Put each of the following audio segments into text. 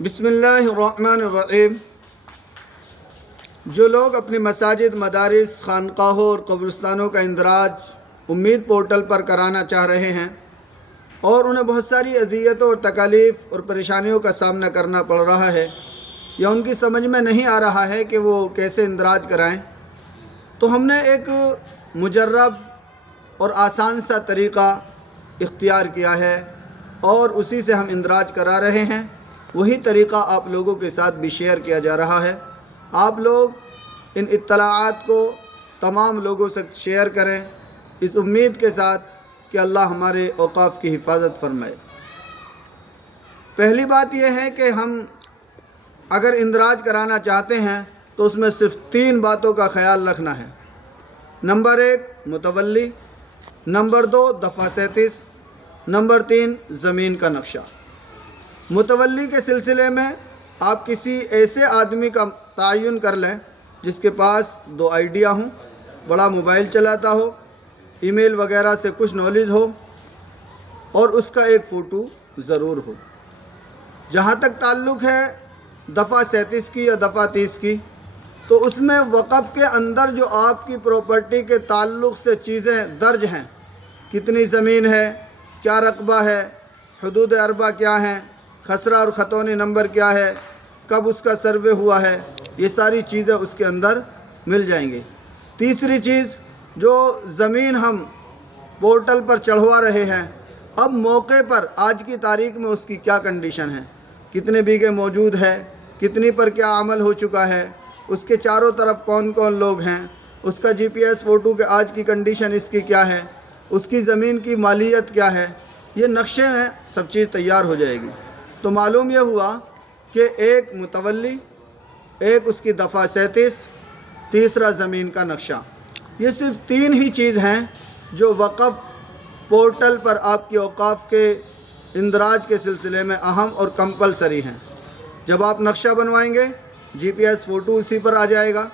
بسم اللہ الرحمن الرحیم۔ جو لوگ اپنی مساجد، مدارس، خانقاہوں اور قبرستانوں کا اندراج امید پورٹل پر کرانا چاہ رہے ہیں اور انہیں بہت ساری اذیتوں اور تکالیف اور پریشانیوں کا سامنا کرنا پڑ رہا ہے یا ان کی سمجھ میں نہیں آ رہا ہے کہ وہ کیسے اندراج کرائیں، تو ہم نے ایک مجرب اور آسان سا طریقہ اختیار کیا ہے اور اسی سے ہم اندراج کرا رہے ہیں۔ وہی طریقہ آپ لوگوں کے ساتھ بھی شیئر کیا جا رہا ہے۔ آپ لوگ ان اطلاعات کو تمام لوگوں سے شیئر کریں، اس امید کے ساتھ کہ اللہ ہمارے اوقاف کی حفاظت فرمائے۔ پہلی بات یہ ہے کہ ہم اگر اندراج کرانا چاہتے ہیں تو اس میں صرف 3 باتوں کا خیال رکھنا ہے۔ نمبر 1 متولی، نمبر 2 دفعہ 37، نمبر 3 زمین کا نقشہ۔ متولی کے سلسلے میں آپ کسی ایسے آدمی کا تعین کر لیں جس کے پاس 2 آئیڈیا ہوں، بڑا موبائل چلاتا ہو، ای میل وغیرہ سے کچھ نالج ہو اور اس کا ایک فوٹو ضرور ہو۔ جہاں تک تعلق ہے دفعہ 37 کی یا دفعہ 30 کی، تو اس میں وقف کے اندر جو آپ کی پراپرٹی کے تعلق سے چیزیں درج ہیں، کتنی زمین ہے، کیا رقبہ ہے، حدود اربع کیا ہیں، خسرہ اور خطونی نمبر کیا ہے، کب اس کا سروے ہوا ہے، یہ ساری چیزیں اس کے اندر مل جائیں گی۔ تیسری چیز، جو زمین ہم پورٹل پر چڑھوا رہے ہیں، اب موقع پر آج کی تاریخ میں اس کی کیا کنڈیشن ہے، کتنے بیگھے موجود ہے، کتنی پر کیا عمل ہو چکا ہے، اس کے چاروں طرف کون کون لوگ ہیں، اس کا جی پی ایس فوٹو کے آج کی کنڈیشن اس کی کیا ہے، اس کی زمین کی مالیت کیا ہے، یہ نقشے میں سب چیز تیار ہو جائے گی۔ تو معلوم یہ ہوا کہ ایک متولی، ایک اس کی دفعہ 37، تیسرا زمین کا نقشہ۔ یہ صرف 3 ہی چیز ہیں جو وقف پورٹل پر آپ کی اوقاف کے اندراج کے سلسلے میں اہم اور کمپلسری ہیں۔ جب آپ نقشہ بنوائیں گے، جی پی ایس فوٹو اسی پر آ جائے گا،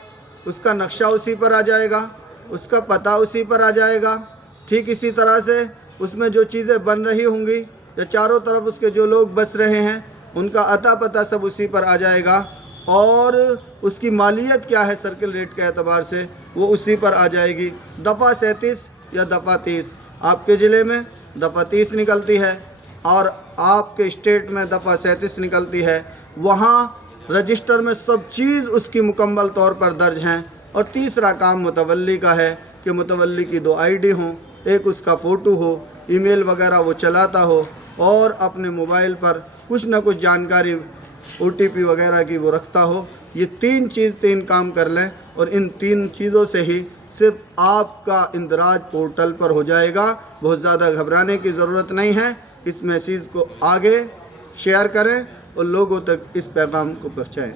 اس کا نقشہ اسی پر آ جائے گا، اس کا پتہ اسی پر آ جائے گا۔ ٹھیک اسی طرح سے اس میں جو چیزیں بن رہی ہوں گی یا چاروں طرف اس کے جو لوگ بس رہے ہیں، ان کا عطا پتہ سب اسی پر آ جائے گا، اور اس کی مالیت کیا ہے سرکل ریٹ کے اعتبار سے وہ اسی پر آ جائے گی۔ دفعہ 37 یا دفعہ 30، آپ کے ضلع میں دفعہ 30 نکلتی ہے اور آپ کے اسٹیٹ میں دفعہ 37 نکلتی ہے، وہاں رجسٹر میں سب چیز اس کی مکمل طور پر درج ہیں۔ اور تیسرا کام متولی کا ہے کہ متولی کی 2 آئی ڈی ہوں، ایک اس کا فوٹو ہو، ای میل وغیرہ وہ چلاتا ہو اور اپنے موبائل پر کچھ نہ کچھ جانکاری او ٹی پی وغیرہ کی وہ رکھتا ہو۔ یہ 3 کام کر لیں اور ان 3 چیزوں سے ہی صرف آپ کا اندراج پورٹل پر ہو جائے گا۔ بہت زیادہ گھبرانے کی ضرورت نہیں ہے۔ اس میسیج کو آگے شیئر کریں اور لوگوں تک اس پیغام کو پہنچائیں۔